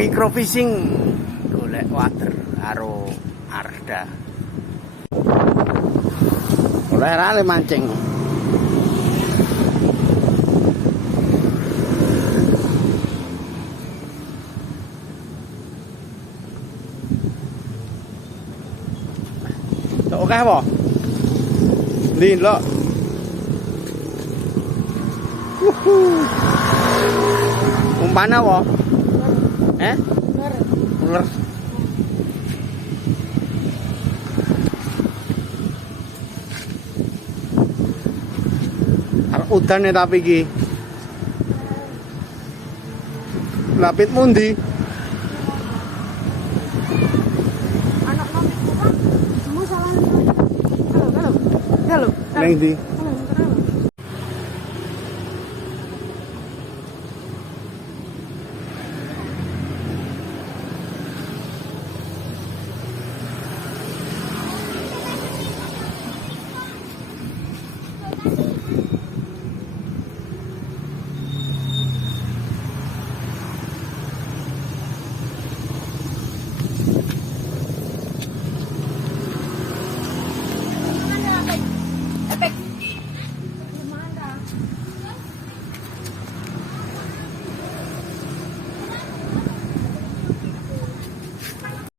microfishing golek water karo Arda. Oleh rale mancing. Oke apa? Lin lo. Umpan apa? Ular. Arep udan ya tapi iki. Lapit mundi. Anak-anak semua salah. Halo. Neng di.